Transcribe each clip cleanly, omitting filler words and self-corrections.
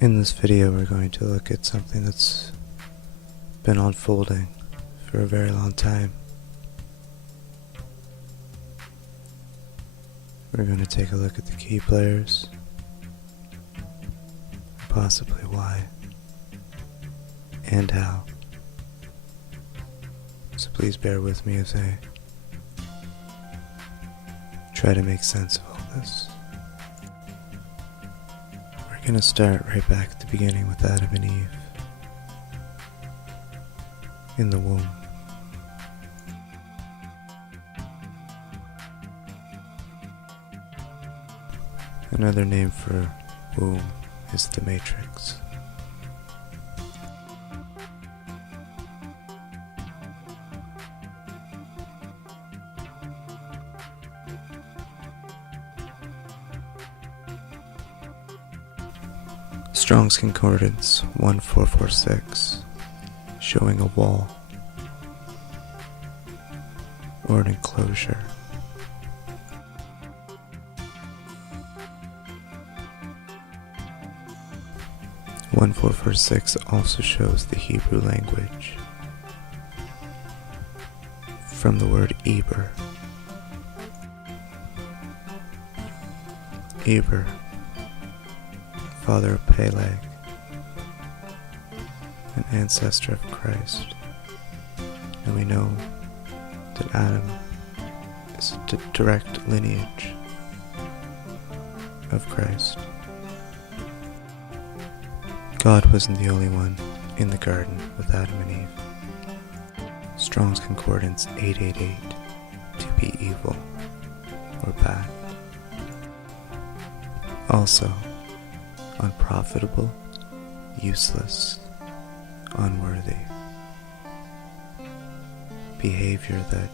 In this video, we're going to look at something that's been unfolding for a very long time. We're going to take a look at the key players, possibly why, and how. So please bear with me as I try to make sense of all this. We're going to start right back at the beginning with Adam and Eve in the womb. Another name for womb is the matrix. Strong's Concordance 1446, showing a wall or an enclosure. One 1446 also shows the Hebrew language from the word Eber. Eber, father of Peleg, an ancestor of Christ, and we know that Adam is a direct lineage of Christ. God wasn't the only one in the garden with Adam and Eve. Strong's Concordance 888, to be evil or bad. Also, unprofitable, useless, unworthy. Behavior that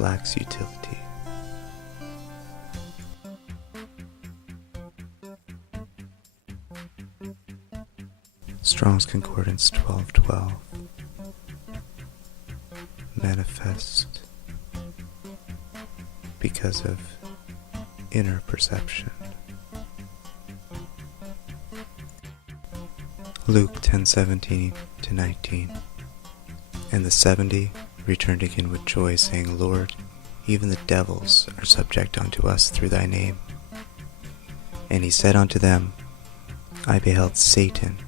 lacks utility. Strong's Concordance 1212, manifest because of inner perception. Luke 10:17 to 19. And the 70 returned again with joy, saying, Lord, even the devils are subject unto us through thy name. And he said unto them, I beheld Satan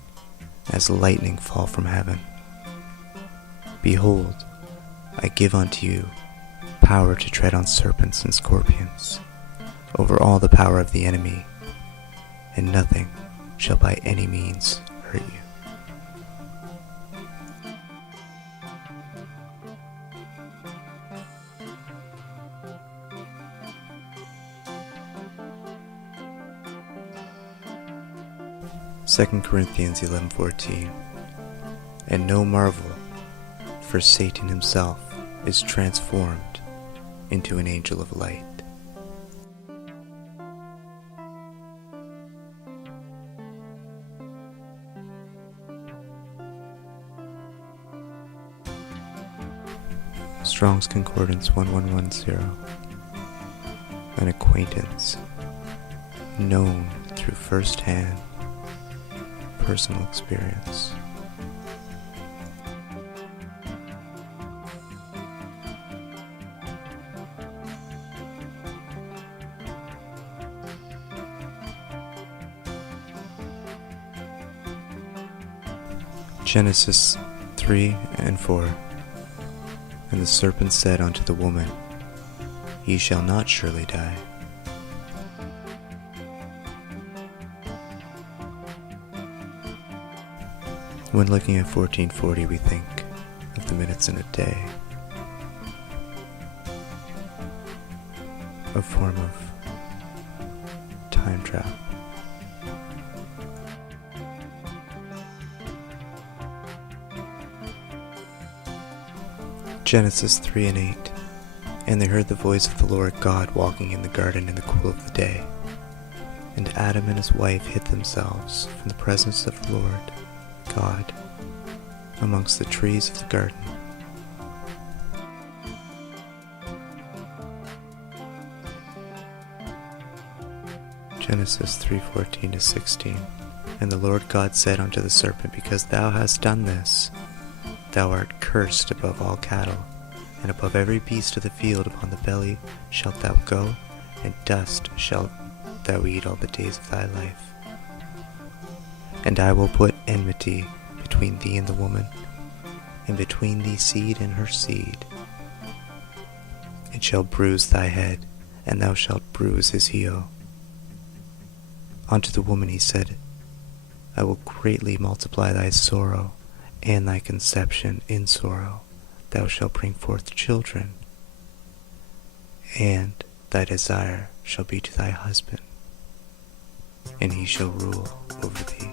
as lightning fall from heaven. Behold, I give unto you power to tread on serpents and scorpions, over all the power of the enemy, and nothing shall by any means hurt you. Second Corinthians 11:14. And no marvel, for Satan himself is transformed into an angel of light. Strong's Concordance 1110. An acquaintance, known through first-hand personal experience. Genesis 3:4. And the serpent said unto the woman, Ye shall not surely die. When looking at 1440, we think of the minutes in a day, a form of time travel. Genesis 3:8. And they heard the voice of the Lord God walking in the garden in the cool of the day. And Adam and his wife hid themselves from the presence of the Lord God amongst the trees of the garden. Genesis 3:14 to 16. And the Lord God said unto the serpent, Because thou hast done this, thou art cursed above all cattle, and above every beast of the field. Upon the belly shalt thou go, and dust shalt thou eat all the days of thy life. And I will put enmity between thee and the woman, and between thy seed and her seed. It shall bruise thy head, and thou shalt bruise his heel. Unto the woman he said, I will greatly multiply thy sorrow, and thy conception in sorrow. Thou shalt bring forth children, and thy desire shall be to thy husband, and he shall rule over thee.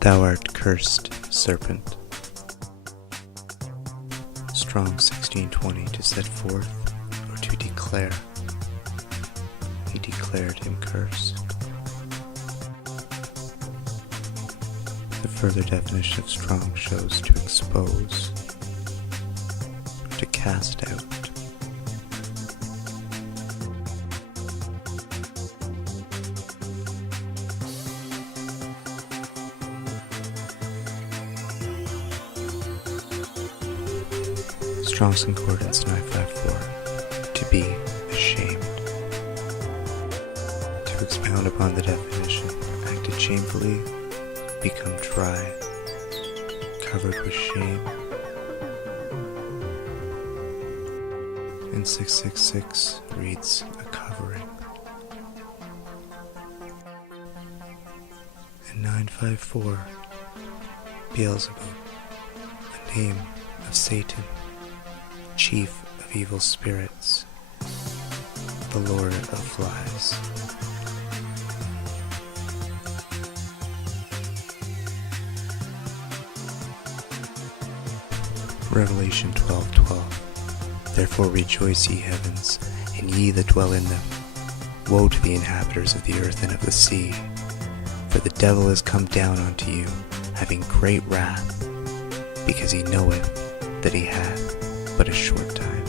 Thou art cursed, serpent. Strong 1620, to set forth or to declare. He declared him cursed. The further definition of strong shows to expose, or to cast out. Strong's Concordance 954, to be ashamed. To expound upon the definition, acted shamefully, become dry, covered with shame. And 666 reads, a covering. And 954, Beelzebub, a name of Satan, chief of evil spirits, the lord of flies. Revelation 12:12. Therefore rejoice, ye heavens, and ye that dwell in them. Woe to the inhabitants of the earth and of the sea, for the devil is come down unto you, having great wrath, because he knoweth that he hath but a short time.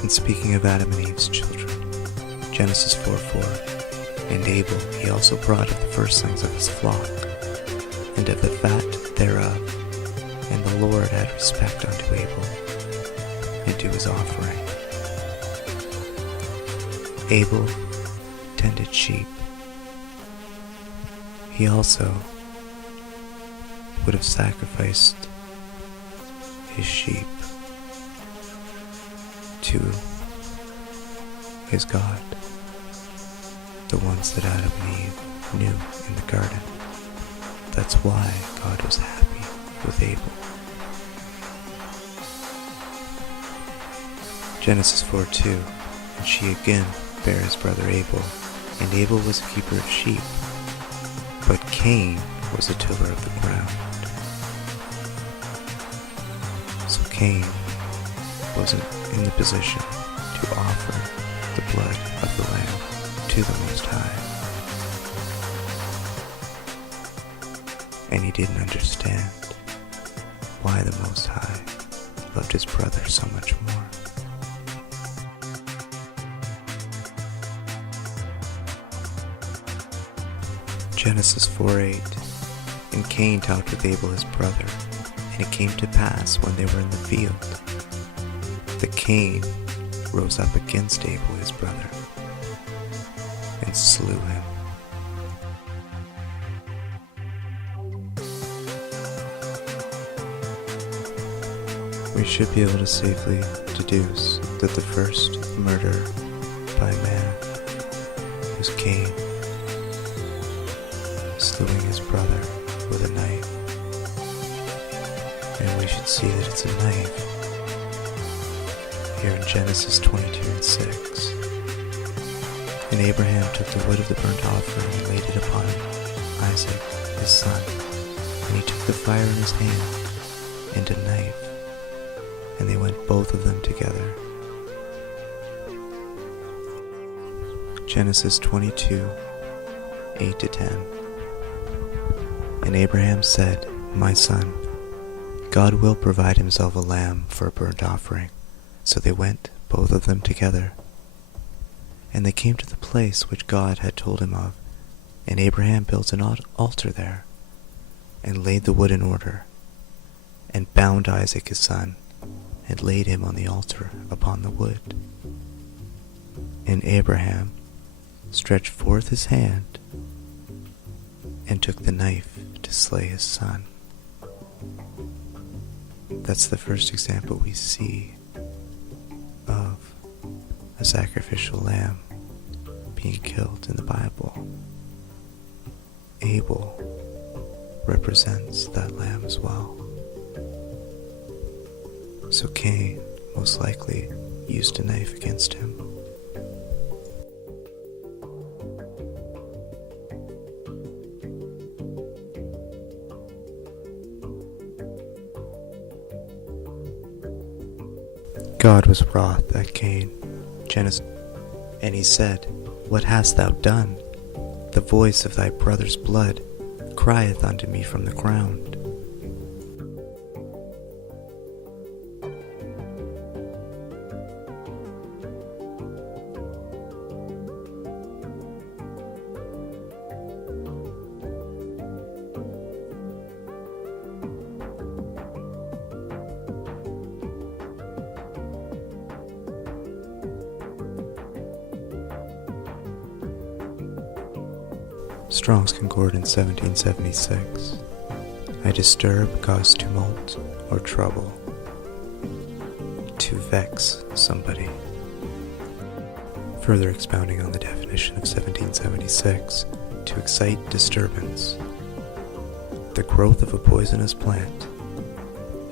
And speaking of Adam and Eve's children, Genesis 4:4, and Abel he also brought of the firstlings of his flock, and of the fat thereof, and the Lord had respect unto Abel, and to his offering. Abel tended sheep. He also would have sacrificed his sheep to his God, the ones that Adam and Eve knew in the garden. That's why God was happy with Abel. Genesis 4:2, and she again bare his brother Abel, and Abel was a keeper of sheep, but Cain was a tiller of the ground. So Cain wasn't in the position to offer the blood of the lamb to the Most High. And he didn't understand why the Most High loved his brother so much more. Genesis 4:8, and Cain talked with Abel his brother, and it came to pass when they were in the field, that Cain rose up against Abel his brother, and slew him. We should be able to safely deduce that the first murder by man was Cain slewing his brother with a knife. And we should see that it's a knife here in Genesis 22:6. And Abraham took the wood of the burnt offering and laid it upon Isaac his son, and he took the fire in his hand and a knife, and they went both of them together. Genesis 22:8-10. And Abraham said, My son, God will provide himself a lamb for a burnt offering. So they went both of them together. And they came to the place which God had told him of, And Abraham built an altar there, and laid the wood in order, and bound Isaac his son, and laid him on the altar upon the wood. And Abraham stretched forth his hand, and took the knife to slay his son. That's the first example we see of a sacrificial lamb being killed in the Bible. Abel represents that lamb as well. So Cain most likely used a knife against him. God was wroth at Cain, Genesis, and he said, What hast thou done? The voice of thy brother's blood crieth unto me from the ground. Strong's Concordance 1776. I disturb, cause tumult, or trouble. To vex somebody. Further expounding on the definition of 1776, to excite disturbance. The growth of a poisonous plant,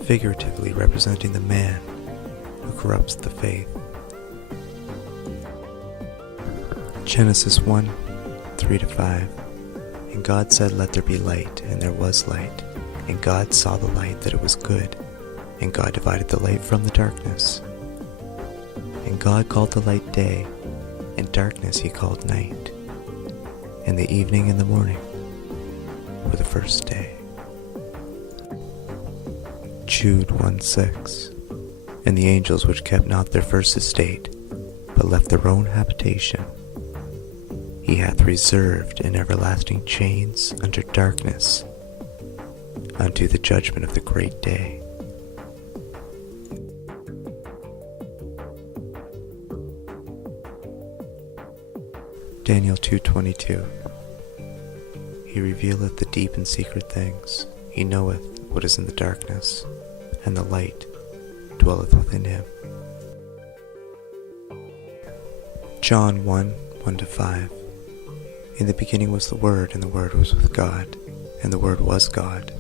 figuratively representing the man who corrupts the faith. Genesis 1, 3-5. And God said, Let there be light, and there was light. And God saw the light that it was good. And God divided the light from the darkness. And God called the light day, and darkness he called night. And the evening and the morning were the first day. Jude 1:6. And the angels which kept not their first estate, but left their own habitation, he hath reserved in everlasting chains under darkness, unto the judgment of the great day. Daniel 2:22. He revealeth the deep and secret things. He knoweth what is in the darkness, and the light dwelleth within him. John 1:1-5. In the beginning was the Word, and the Word was with God, and the Word was God.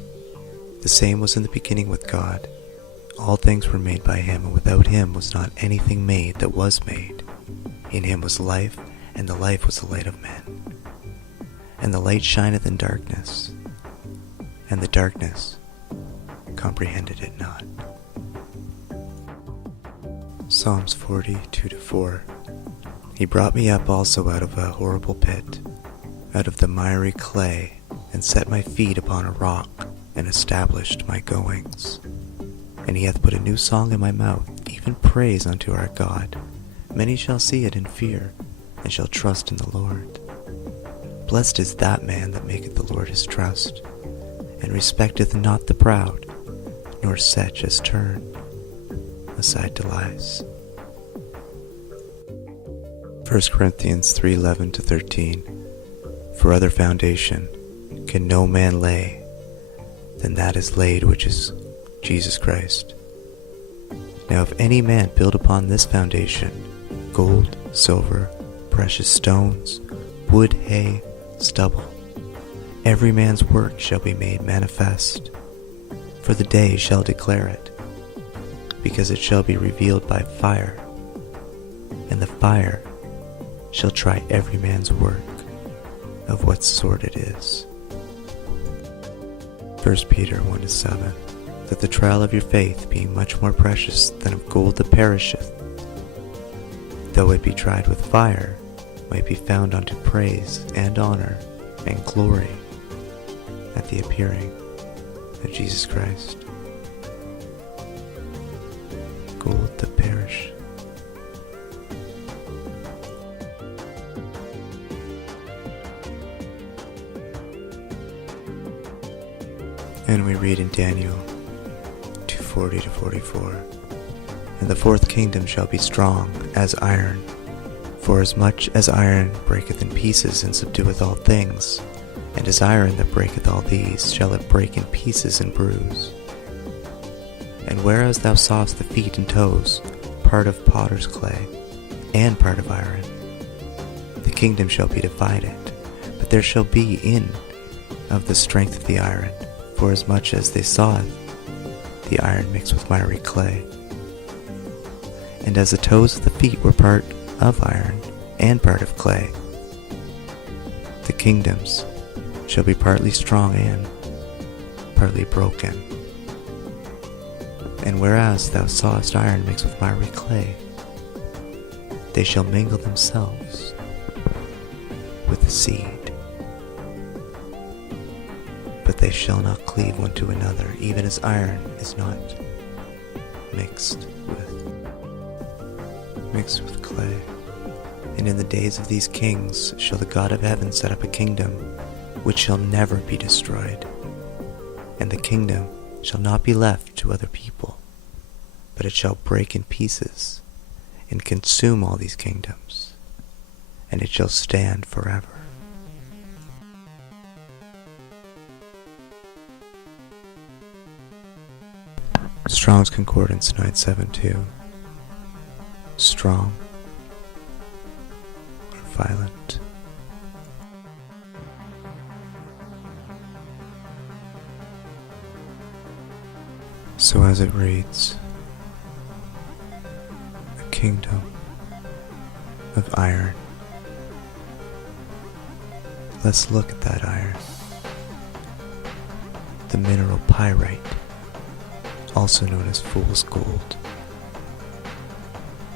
The same was in the beginning with God. All things were made by him, and without him was not anything made that was made. In him was life, and the life was the light of men. And the light shineth in darkness, and the darkness comprehended it not. Psalms 40:2-4. He brought me up also out of a horrible pit, out of the miry clay, and set my feet upon a rock, and established my goings. And he hath put a new song in my mouth, even praise unto our God. Many shall see it and fear, and shall trust in the Lord. Blessed is that man that maketh the Lord his trust, and respecteth not the proud, nor such as turn aside to lies. 1 Corinthians 3:11-13. For other foundation can no man lay than that is laid, which is Jesus Christ. Now if any man build upon this foundation gold, silver, precious stones, wood, hay, stubble, every man's work shall be made manifest, for the day shall declare it, because it shall be revealed by fire, and the fire shall try every man's work of what sort it is. 1 Peter 1-7. That the trial of your faith, being much more precious than of gold that perisheth, though it be tried with fire, might be found unto praise and honor and glory at the appearing of Jesus Christ. Gold that perish. And we read in Daniel 2:40 to 44, "And the fourth kingdom shall be strong as iron, for as much as iron breaketh in pieces and subdueth all things, and as iron that breaketh all these shall it break in pieces and bruise. And whereas thou sawest the feet and toes, part of potter's clay, and part of iron, the kingdom shall be divided, but there shall be in of the strength of the iron, for as much as they saw the iron mixed with miry clay. And as the toes of the feet were part of iron and part of clay, the kingdoms shall be partly strong and partly broken. And whereas thou sawest iron mixed with miry clay, they shall mingle themselves with the seed, but they shall not cleave one to another, even as iron is not mixed with clay. And in the days of these kings shall the God of heaven set up a kingdom which shall never be destroyed, and the kingdom shall not be left to other people, but it shall break in pieces and consume all these kingdoms, and it shall stand forever." Strong's Concordance 972. Strong or violent. So as it reads, a kingdom of iron. Let's look at that iron. The mineral pyrite, also known as fool's gold,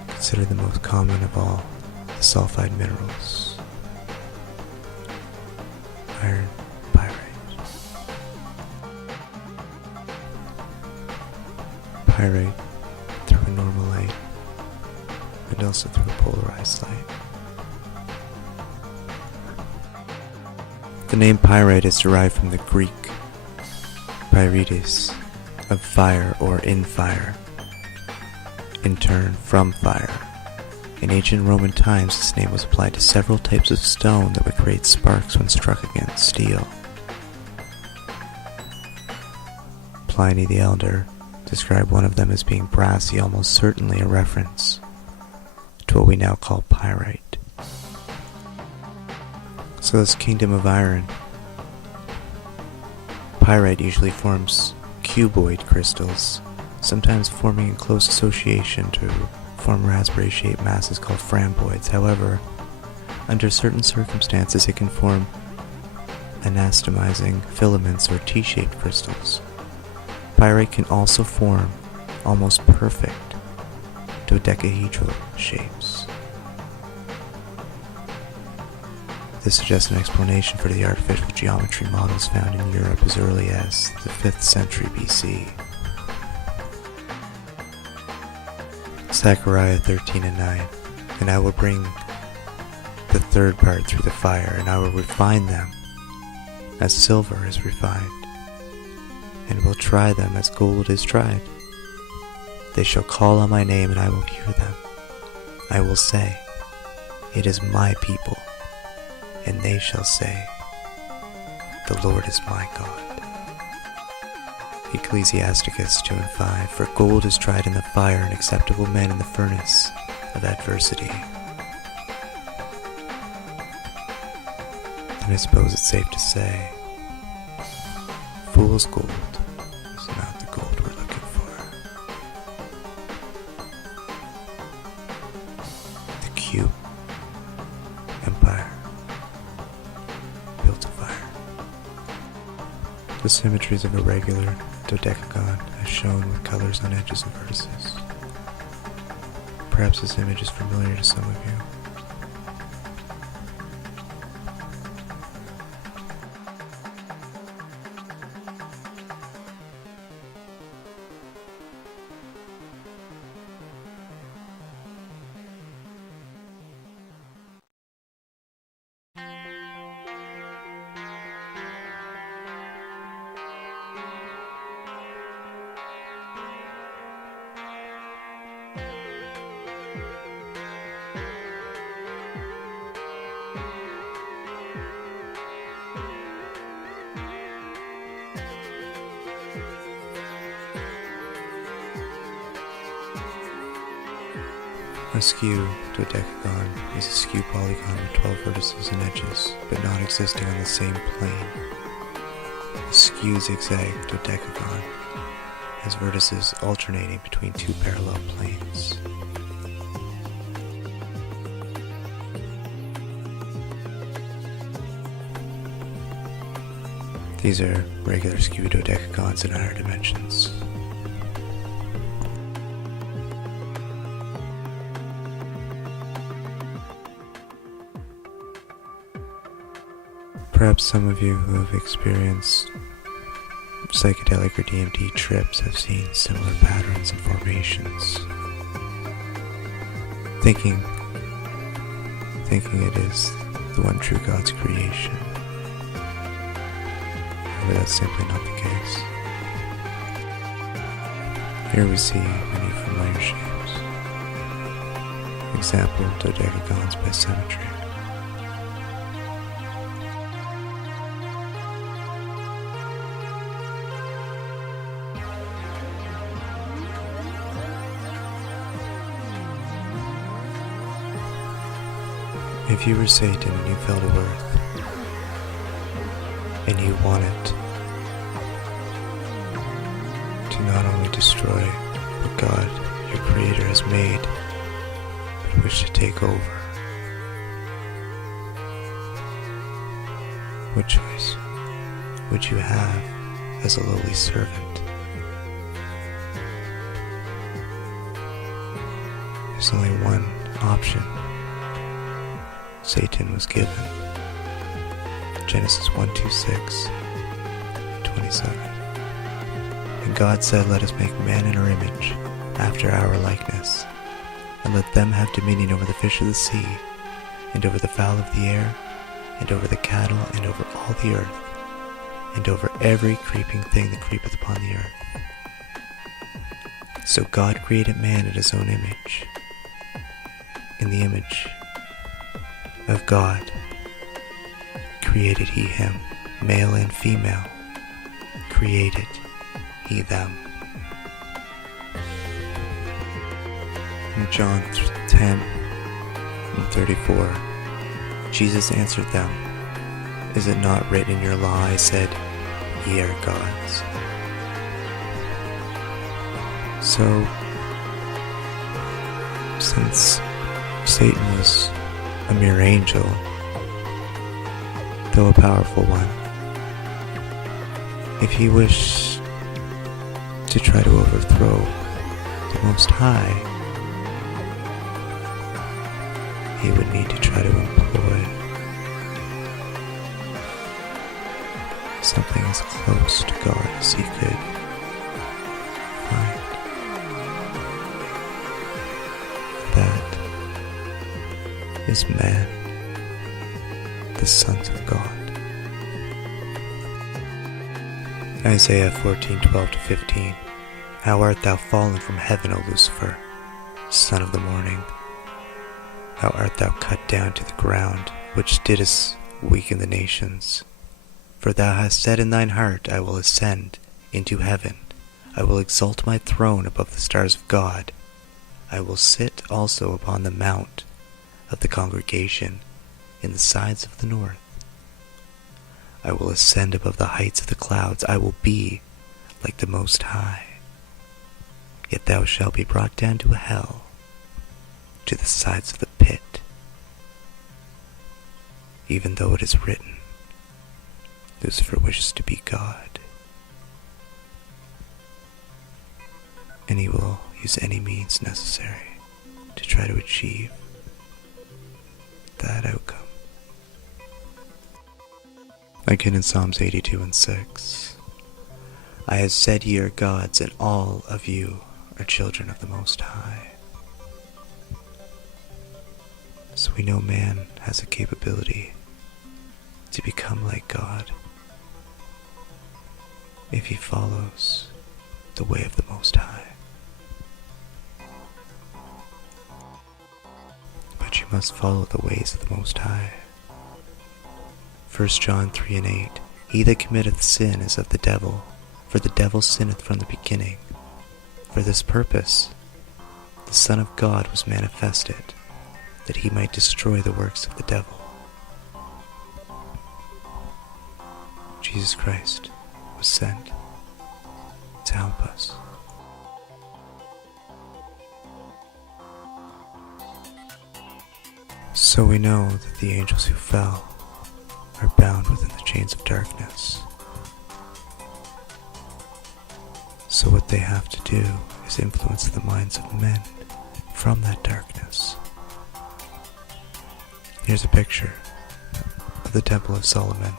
considered the most common of all the sulfide minerals. Iron pyrite. Pyrite through a normal light and also through a polarized light. The name pyrite is derived from the Greek pyrites, of fire or in fire, in turn from fire. In ancient Roman times, this name was applied to several types of stone that would create sparks when struck against steel. Pliny the Elder described one of them as being brassy, almost certainly a reference to what we now call pyrite. So this kingdom of iron, pyrite usually forms cuboid crystals, sometimes forming in close association to form raspberry-shaped masses called framboids. However, under certain circumstances it can form anastomizing filaments or T-shaped crystals. Pyrite can also form almost perfect dodecahedral shapes. This suggests an explanation for the artificial geometry models found in Europe as early as the 5th century BC. Zechariah 13:9, "And I will bring the third part through the fire, and I will refine them as silver is refined, and will try them as gold is tried. They shall call on my name, and I will hear them. I will say, it is my people. And they shall say, the Lord is my God." Ecclesiasticus 2:5, "For gold is tried in the fire, and acceptable men in the furnace of adversity." And I suppose it's safe to say, fool's gold is not the gold we're looking for. The cube empire built of fire. The symmetries of a regular dodecagon as shown with colors on edges and vertices. Perhaps this image is familiar to some of you. A skew dodecagon is a skew polygon with 12 vertices and edges, but not existing on the same plane. A skew zigzag dodecagon has vertices alternating between two parallel planes. These are regular skew dodecagons in higher dimensions. Perhaps some of you who have experienced psychedelic or DMT trips have seen similar patterns and formations. Thinking it is the one true God's creation. However, that's simply not the case. Here we see many familiar shapes. Example, dodecagons by symmetry. If you were Satan and you fell to earth, and you wanted to not only destroy what God, your Creator, has made, but wish to take over, what choice would you have as a lowly servant? There's only one option Satan was given. Genesis 1:26-27. And God said, "Let us make man in our image, after our likeness, and let them have dominion over the fish of the sea, and over the fowl of the air, and over the cattle, and over all the earth, and over every creeping thing that creepeth upon the earth." So God created man in his own image. In the image of God created he him, male and female created he them. In John 10:34, Jesus answered them, "Is it not written in your law, I said, ye are gods?" So, since Satan was a mere angel, though a powerful one, if he wished to try to overthrow the Most High, he would need to try to employ something as close to God as he could find. That is man, the sons of God. Isaiah 14:12-15. How art thou fallen from heaven, O Lucifer, son of the morning? How art thou cut down to the ground, which didst weaken the nations? For thou hast said in thine heart, I will ascend into heaven. I will exalt my throne above the stars of God. I will sit also upon the mount of the congregation in the sides of the north. I will ascend above the heights of the clouds. I will be like the Most High. Yet thou shalt be brought down to hell, to the sides of the pit. Even though it is written, Lucifer wishes to be God, and he will use any means necessary to try to achieve that outcome. Again in Psalms 82:6, I have said ye are gods, and all of you are children of the Most High. So we know man has a capability to become like God if he follows the way of the Most High. But you must follow the ways of the Most High. 1 John 3:8. He that committeth sin is of the devil, for the devil sinneth from the beginning. For this purpose the Son of God was manifested, that he might destroy the works of the devil. Jesus Christ was sent to help us. So we know that the angels who fell are bound within the chains of darkness. So what they have to do is influence the minds of men from that darkness. Here's a picture of the Temple of Solomon.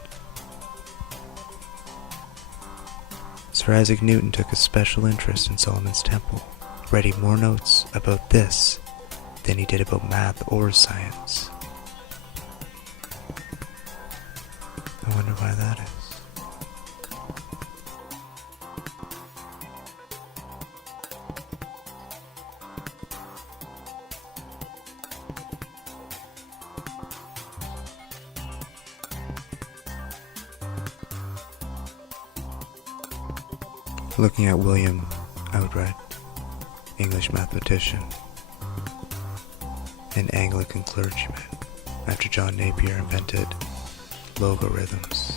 Sir Isaac Newton took a special interest in Solomon's temple, writing more notes about this than he did about math or science. I wonder why that is. Looking at William Outright, English mathematician, an Anglican clergyman, after John Napier invented logarithms,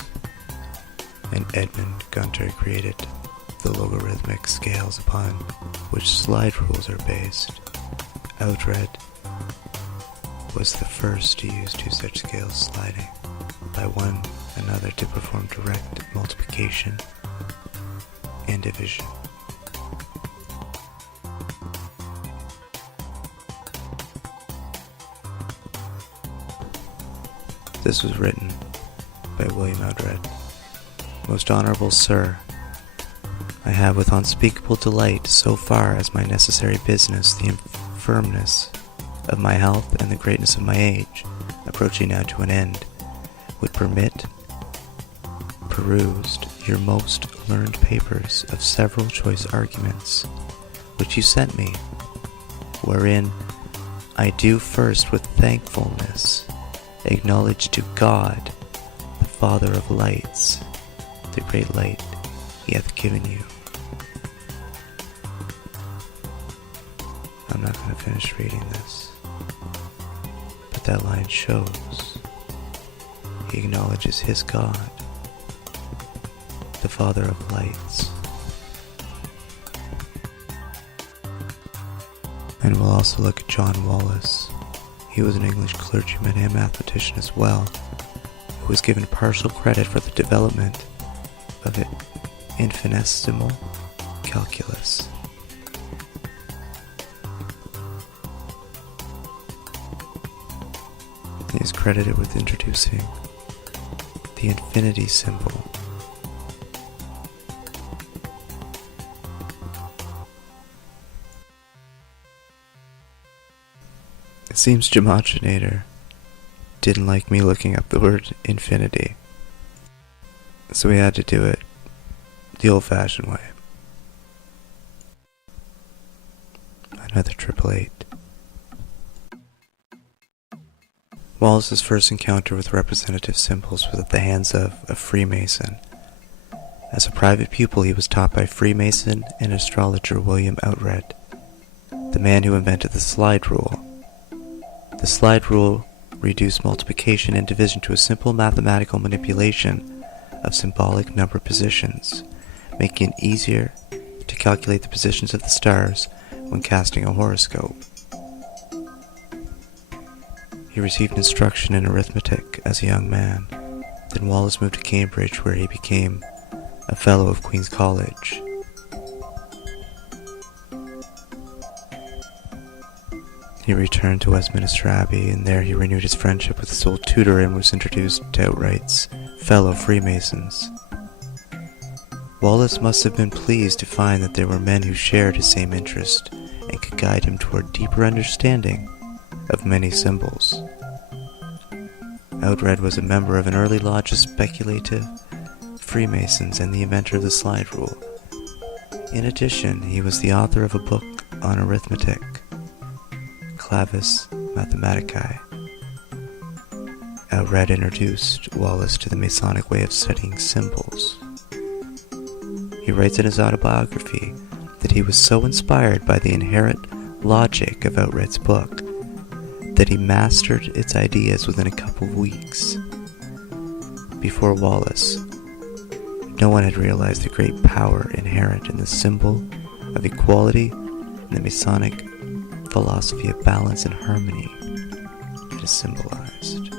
and Edmund Gunter created the logarithmic scales upon which slide rules are based. Outright was the first to use two such scales sliding by one another to perform direct multiplication and division. This was written by William Outright. Most honorable Sir, I have with unspeakable delight, so far as my necessary business, the infirmness of my health and the greatness of my age, approaching now to an end, would permit, perused your most learned papers of several choice arguments, which you sent me, wherein I do first with thankfulness acknowledge to God, the Father of lights, the great light he hath given you. I'm not going to finish reading this, but that line shows he acknowledges his God, the Father of lights. And we'll also look at John Wallis. He was an English clergyman and mathematician as well, who was given partial credit for the development of infinitesimal calculus. He is credited with introducing the infinity symbol. It seems Gematinator didn't like me looking up the word infinity, so we had to do it the old-fashioned way. Another 888. Wallace's first encounter with representative symbols was at the hands of a Freemason. As a private pupil, he was taught by Freemason and astrologer William Outright, the man who invented the slide rule. The slide rule reduced multiplication and division to a simple mathematical manipulation of symbolic number positions, making it easier to calculate the positions of the stars when casting a horoscope. He received instruction in arithmetic as a young man. Then Wallace moved to Cambridge, where he became a Fellow of Queen's College. He returned to Westminster Abbey, and there he renewed his friendship with his old tutor and was introduced to Outright's fellow Freemasons. Wallace must have been pleased to find that there were men who shared his same interest and could guide him toward deeper understanding of many symbols. Outright was a member of an early lodge of speculative Freemasons and the inventor of the slide rule. In addition, he was the author of a book on arithmetic, Clavis Mathematicae. Outright introduced Wallace to the Masonic way of studying symbols. He writes in his autobiography that he was so inspired by the inherent logic of Outriight's book, that he mastered its ideas within a couple of weeks. Before Wallace, no one had realized the great power inherent in the symbol of equality and the Masonic philosophy of balance and harmony it is symbolized.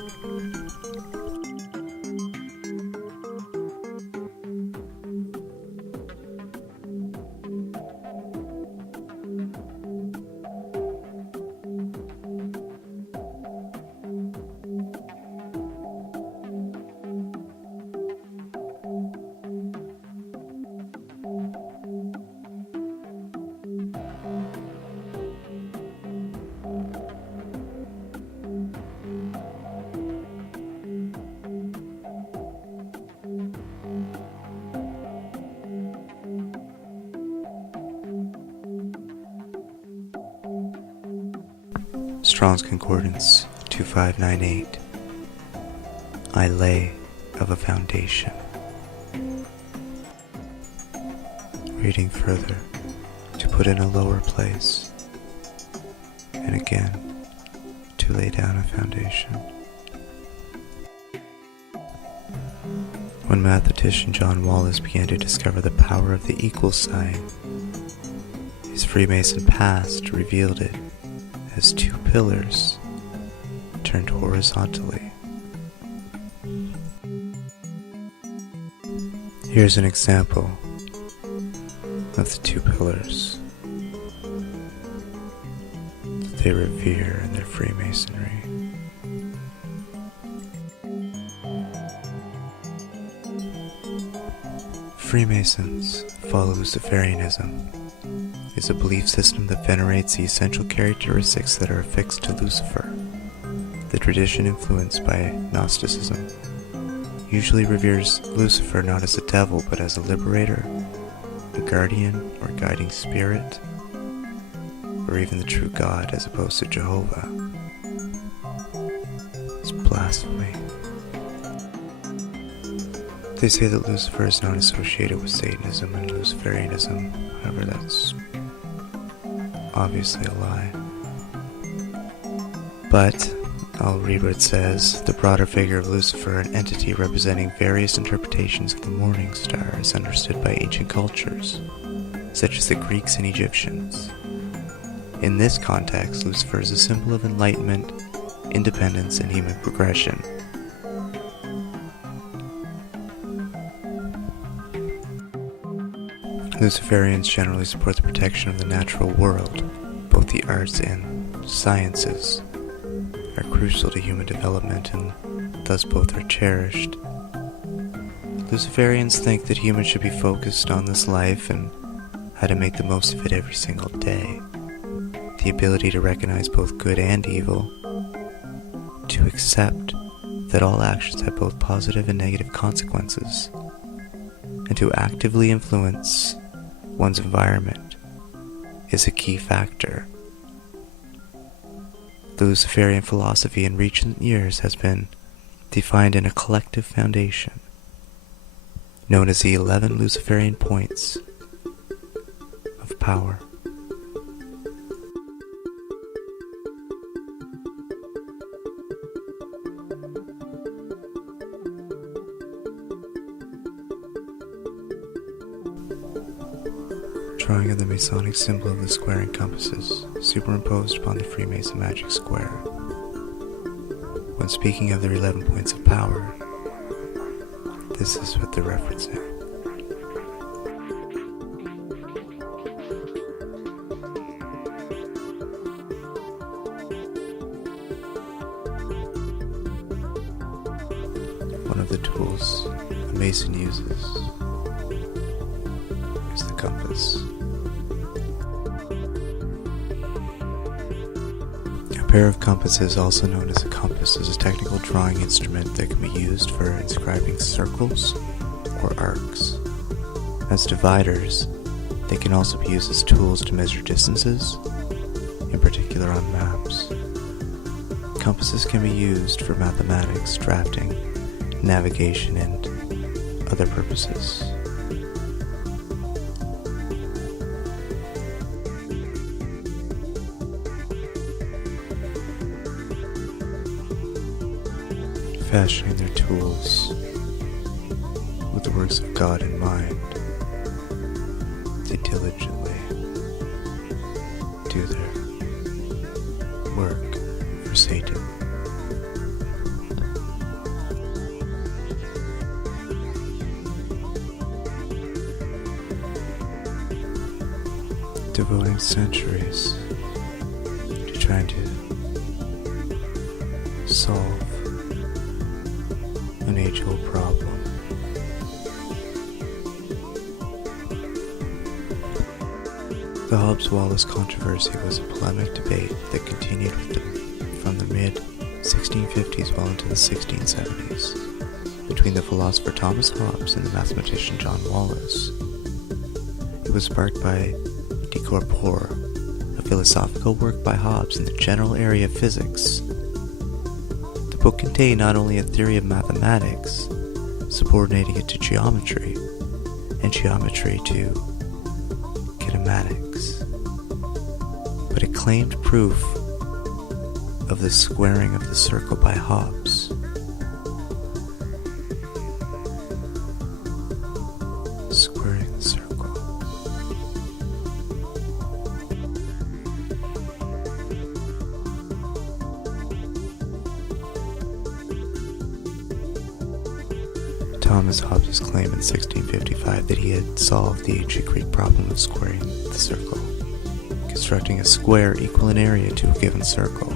Strong's Concordance 2598. I lay of a foundation. Reading further, to put in a lower place, and again, to lay down a foundation. When mathematician John Wallace began to discover the power of the equal sign, his Freemason past revealed it as two pillars turned horizontally. Here's an example of the two pillars that they revere in their Freemasonry. Freemasons follow Luciferianism. Is a belief system that venerates the essential characteristics that are affixed to Lucifer. The tradition, influenced by Gnosticism, usually reveres Lucifer not as a devil but as a liberator, a guardian or guiding spirit, or even the true God as opposed to Jehovah. It's blasphemy. They say that Lucifer is not associated with Satanism and Luciferianism, however that's obviously a lie. But I'll read what it says. The broader figure of Lucifer, an entity representing various interpretations of the morning star, is understood by ancient cultures, such as the Greeks and Egyptians. In this context, Lucifer is a symbol of enlightenment, independence, and human progression. Luciferians generally support the protection of the natural world. Both the arts and sciences are crucial to human development, and thus both are cherished. Luciferians think that humans should be focused on this life and how to make the most of it every single day. The ability to recognize both good and evil, to accept that all actions have both positive and negative consequences, and to actively influence one's environment is a key factor. The Luciferian philosophy in recent years has been defined in a collective foundation, known as the 11 Luciferian points of power. Drawing of the Masonic symbol of the square and compasses, superimposed upon the Freemason magic square. When speaking of their 11 points of power, this is what they're referencing. One of the tools a Mason uses is the compass. A pair of compasses, also known as a compass, is a technical drawing instrument that can be used for inscribing circles or arcs. As dividers, they can also be used as tools to measure distances, in particular on maps. Compasses can be used for mathematics, drafting, navigation, and other purposes. fashioning their tools with the works of God in mind, they diligently do their work for Satan. Devoting centuries to trying to solve an age-old problem. The Hobbes-Wallace controversy was a polemic debate that continued from the mid-1650s well into the 1670s between the philosopher Thomas Hobbes and the mathematician John Wallace. It was sparked by De Corpore, a philosophical work by Hobbes in the general area of physics. The book contained not only a theory of mathematics, subordinating it to geometry, and geometry to kinematics, but it claimed proof of the squaring of the circle by Hobbes. Squaring the circle. Thomas Hobbes claimed in 1655 that he had solved the ancient Greek problem of squaring the circle, constructing a square equal in area to a given circle,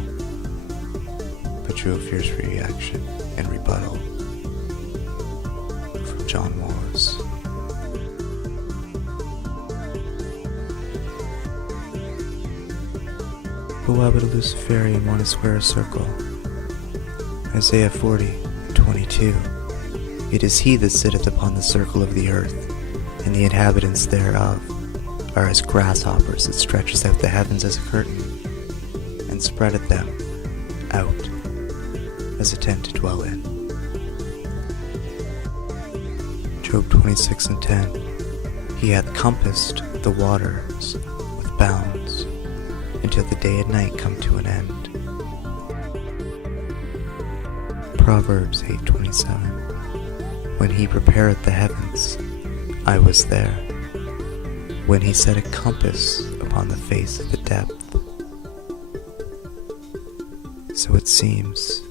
but drew a fierce reaction and rebuttal from John Wallace. But why would a Luciferian want to square a circle? Isaiah 40:22. It is he that sitteth upon the circle of the earth, and the inhabitants thereof are as grasshoppers, that stretcheth out the heavens as a curtain, and spreadeth them out as a tent to dwell in. Job 26:10. He hath compassed the waters with bounds, until the day and night come to an end. Proverbs 8:27. When he prepareth the heavens, I was there. When he set a compass upon the face of the depth. So it seems,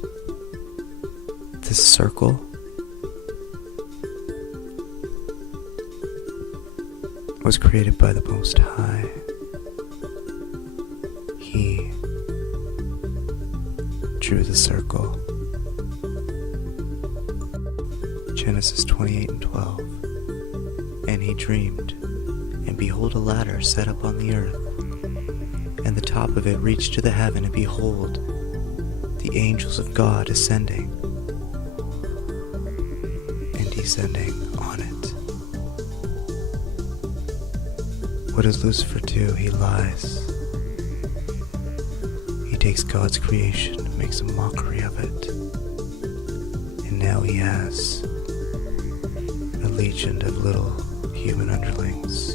this circle was created by the Most High. He drew the circle. Genesis 28:12. And he dreamed, and behold, a ladder set up on the earth, and the top of it reached to the heaven, and behold, the angels of God ascending and descending on it. What does Lucifer do? He lies. He takes God's creation and makes a mockery of it. And now he has a legion of little human underlings,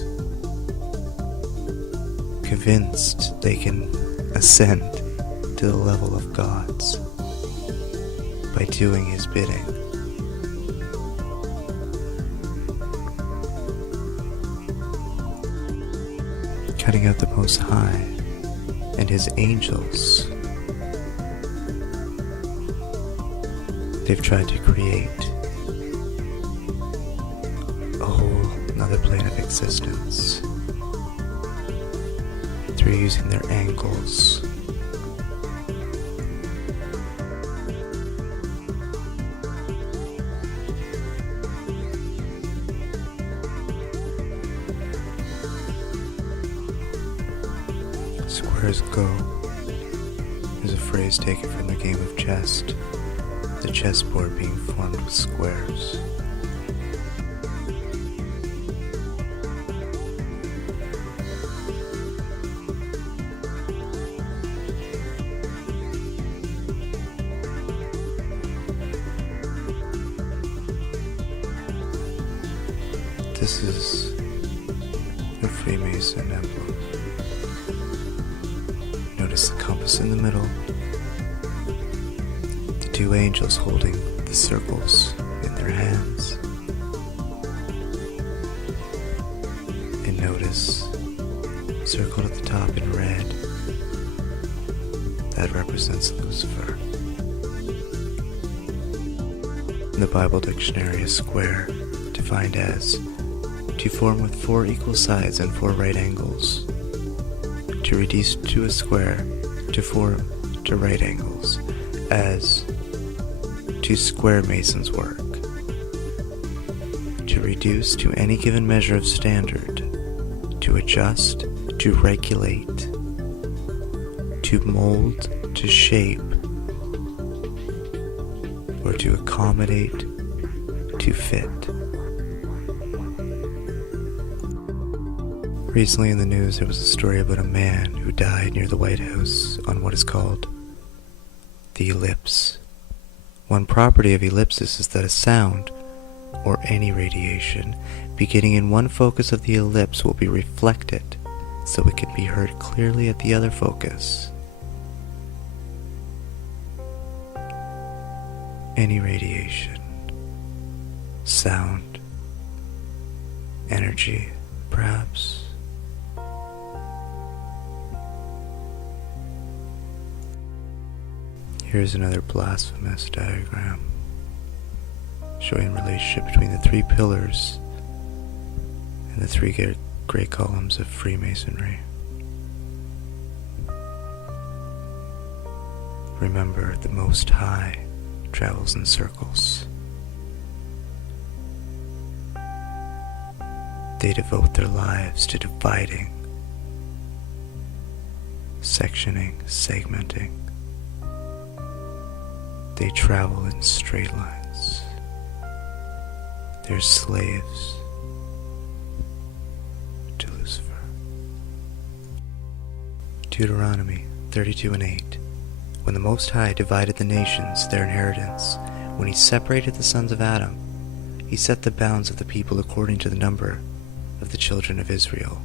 convinced they can ascend to the level of gods by doing his bidding. Cutting out the Most High and his angels. They've tried to create a whole another plane of existence through using their angles. Squares go is a phrase taken from the game of chess, the chessboard being formed with squares. This is the Freemason emblem. Notice the compass in the middle, the two angels holding the circles in their hands. And notice, circled at the top in red, that represents Lucifer. In the Bible dictionary, a square, defined as to form with 4 equal sides and 4 right angles. To reduce to a square, to form to right angles, as to square mason's work. To reduce to any given measure of standard, to adjust, to regulate, to mold, to shape, or to accommodate, to fit. Recently in the news there was a story about a man who died near the White House on what is called the ellipse. One property of ellipses is that a sound, or any radiation, beginning in one focus of the ellipse will be reflected so it can be heard clearly at the other focus. Any radiation, sound, energy, perhaps. Here's another blasphemous diagram showing the relationship between the 3 pillars and the 3 great columns of Freemasonry. Remember, the Most High travels in circles. They devote their lives to dividing, sectioning, segmenting. They travel in straight lines. They're slaves to Lucifer. Deuteronomy 32:8. When the Most High divided the nations, their inheritance, when he separated the sons of Adam, he set the bounds of the people according to the number of the children of Israel.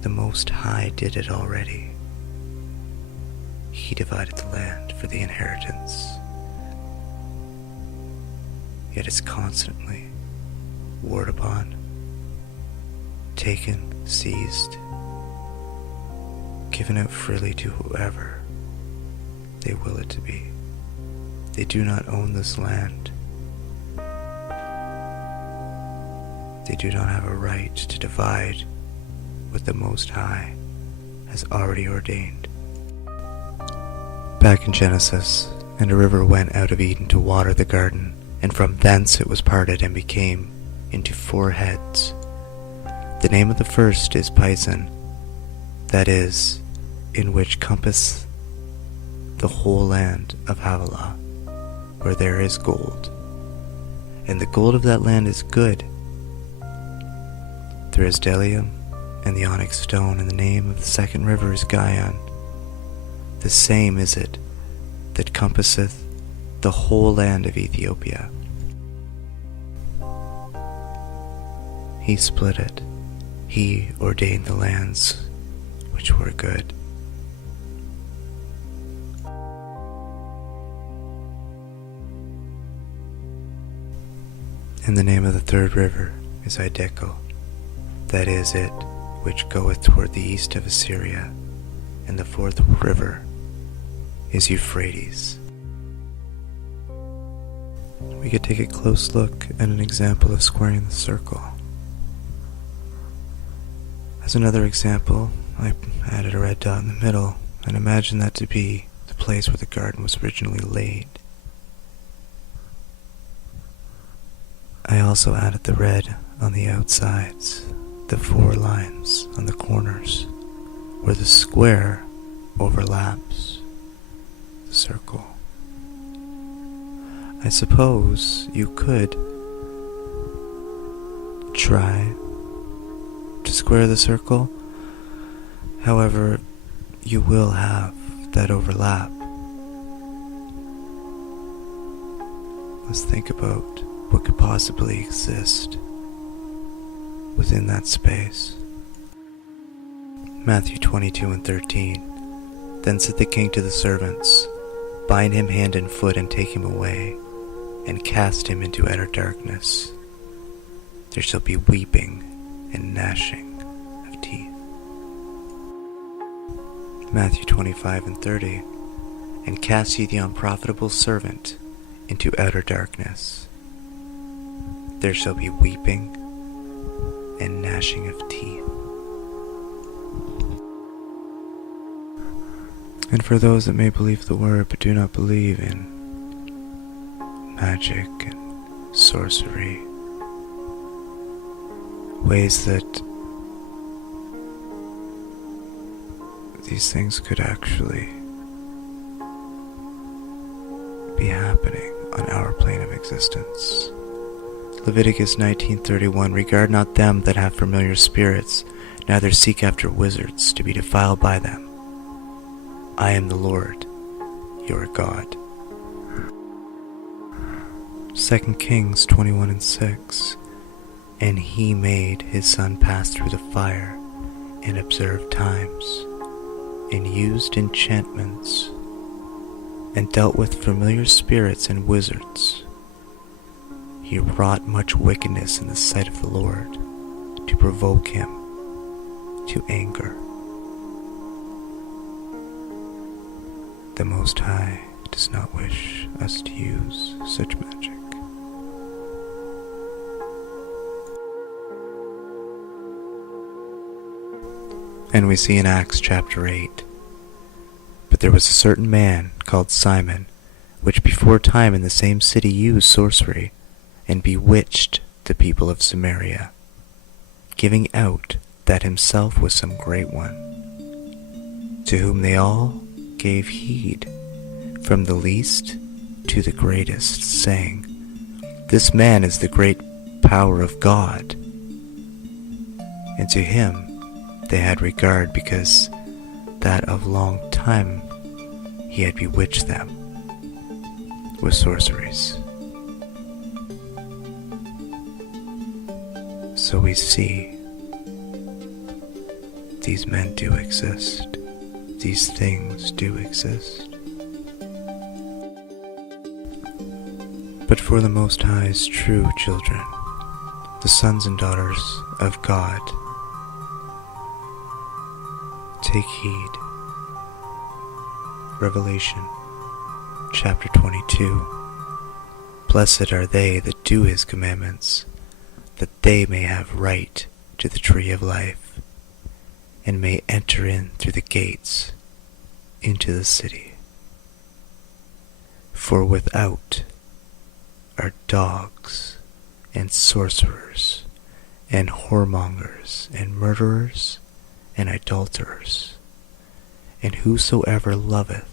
The Most High did it already. He divided the land for the inheritance. Yet it's constantly warred upon, taken, seized, given out freely to whoever they will it to be. They do not own this land. They do not have a right to divide what the Most High has already ordained. Back in Genesis, and a river went out of Eden to water the garden, and from thence it was parted and became into 4 heads. The name of the first is Pison, that is, in which compass the whole land of Havilah, where there is gold. And the gold of that land is good. There is bdellium and the onyx stone, and the name of the second river is Gihon. The same is it that compasseth the whole land of Ethiopia. He split it. He ordained the lands which were good. And the name of the third river is Hiddekel, that is it which goeth toward the east of Assyria, and the 4th river is Euphrates. We could take a close look at an example of squaring the circle. As another example, I added a red dot in the middle, and imagine that to be the place where the garden was originally laid. I also added the red on the outsides, the 4 lines on the corners, where the square overlaps the circle. I suppose you could try to square the circle, however, you will have that overlap. Let's think about what could possibly exist within that space. Matthew 22:13. Then said the king to the servants, Bind him hand and foot and take him away, and cast him into utter darkness. There shall be weeping and gnashing of teeth. Matthew 25:30. And cast ye the unprofitable servant into outer darkness. There shall be weeping and gnashing of teeth. And for those that may believe the word but do not believe in magic and sorcery, ways that these things could actually be happening on our plane of existence. Leviticus 19:31. Regard not them that have familiar spirits, neither seek after wizards to be defiled by them. I am the Lord, your God. 2 Kings 21:6. And he made his son pass through the fire, and observed times, and used enchantments, and dealt with familiar spirits and wizards. He wrought much wickedness in the sight of the Lord, to provoke him to anger. The Most High does not wish us to use such magic. And we see in Acts chapter 8, But there was a certain man called Simon, which before time in the same city used sorcery, and bewitched the people of Samaria, giving out that himself was some great one, to whom they all gave heed, from the least to the greatest, saying, This man is the great power of God. And to him they had regard, because that of long time he had bewitched them with sorceries. So we see these men do exist. These things do exist. But for the Most High's true children, the sons and daughters of God, take heed. Revelation chapter 22. Blessed are they that do his commandments, that they may have right to the tree of life, and may enter in through the gates into the city. For without are dogs, and sorcerers, and whoremongers, and murderers, and idolaters, and whosoever loveth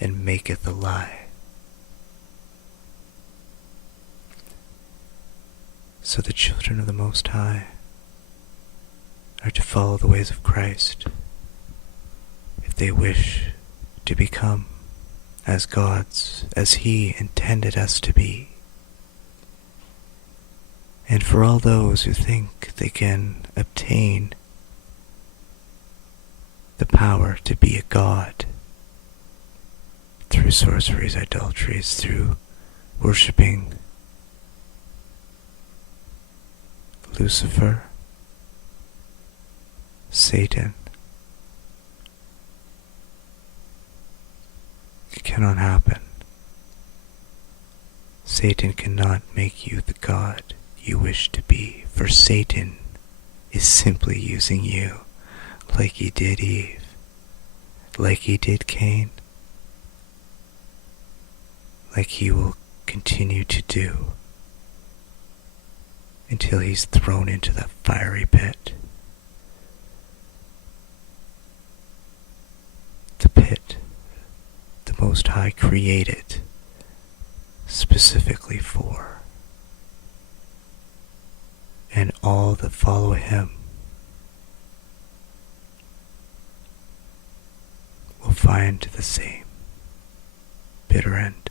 and maketh a lie. So the children of the Most High are to follow the ways of Christ if they wish to become as gods, as he intended us to be. And for all those who think they can obtain the power to be a god through sorceries, idolatries, through worshipping Lucifer, Satan, it cannot happen. Satan cannot make you the god you wish to be, for Satan is simply using you like he did Eve, like he did Cain, like he will continue to do until he's thrown into the fiery pit. The pit the Most High created specifically for, and all that follow him will find the same bitter end.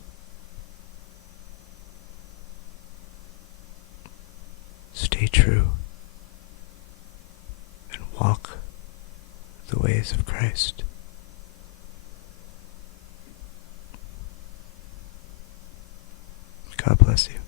Stay true and walk the ways of Christ. God bless you.